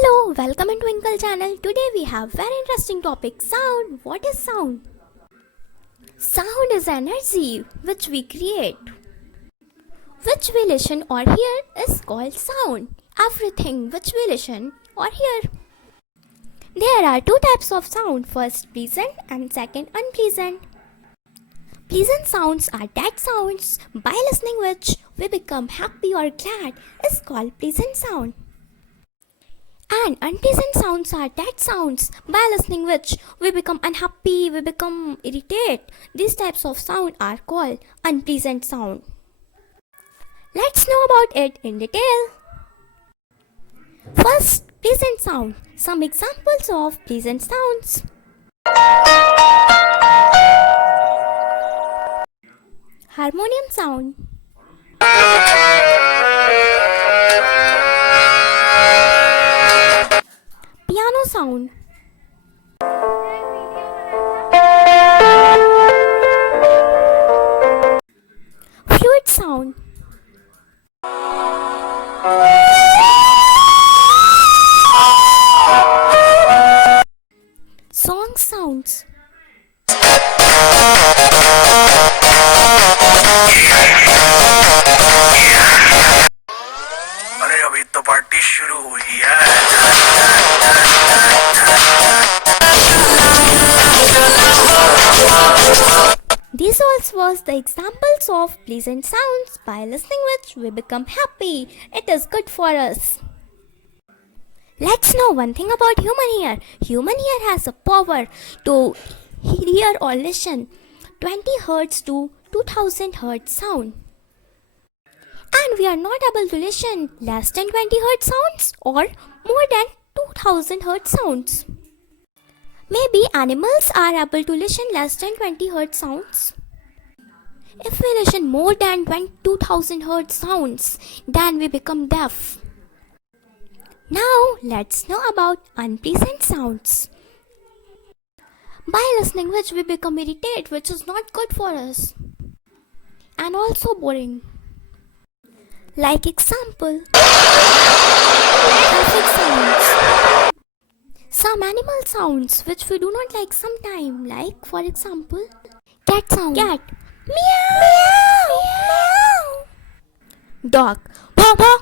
Hello, welcome in Twinkle channel. Today we have very interesting topic, sound. What is sound? Sound is energy which we create, which we listen or hear is called sound. Everything which we listen or hear. There are two types of sound, first pleasant and second unpleasant. Pleasant sounds are that sounds by listening which we become happy or glad is called pleasant sound. And unpleasant sounds are that sounds by listening which we become unhappy, we become irritated. These types of sound are called unpleasant sound. Let's know about it in detail. First, pleasant sound. Some examples of pleasant sounds. Harmonium sound. Piano sound. Flute sound. Song sounds. अरे अभी तो party शुरू हुई है। These also was the examples of pleasant sounds by listening which we become happy. It is good for us. Let's know one thing about human ear. Human ear has a power to hear or listen 20 Hz to 2000 Hz sound. And we are not able to listen less than 20 Hz sounds or more than 2000 Hz sounds. Maybe animals are able to listen less than 20 Hz sounds. If we listen more than 2000 Hz sounds, then we become deaf. Now let's know about unpleasant sounds. By listening which we become irritated, which is not good for us and also boring. Like example, traffic sounds. Some animal sounds which we do not like sometime, like for example, cat sound. Cat. Meow. Meow. Dog. Paw paw.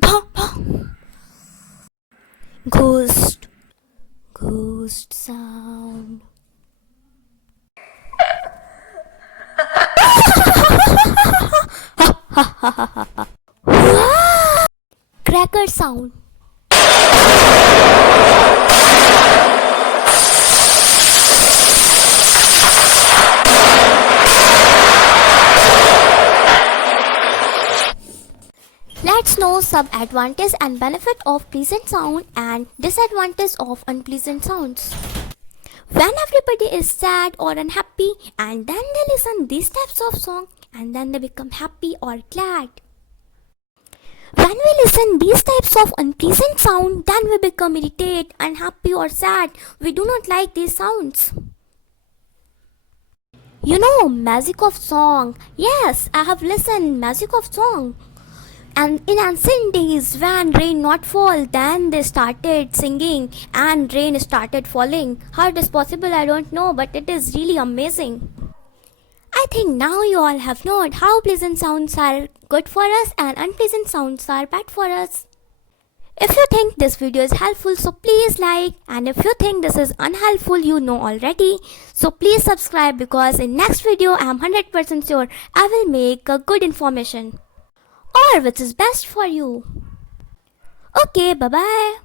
Paw paw. Ghost. Ghost sound. Cracker sound. Let's know some advantage and benefit of pleasant sound and disadvantage of unpleasant sounds. When everybody is sad or unhappy and then they listen these types of song and then they become happy or glad. When we listen these types of unpleasant sound, then we become irritated, unhappy or sad. We do not like these sounds. You know, magic of song. Yes, I have listened magic of song. And in ancient days, when rain not fall, then they started singing and rain started falling. How it is possible, I don't know, but it is really amazing. I think now you all have known how pleasant sounds are good for us and unpleasant sounds are bad for us. If you think this video is helpful, so please like, and if you think this is unhelpful, you know already. So please subscribe because in next video I am 100% sure I will make a good information or which is best for you. Okay, bye bye.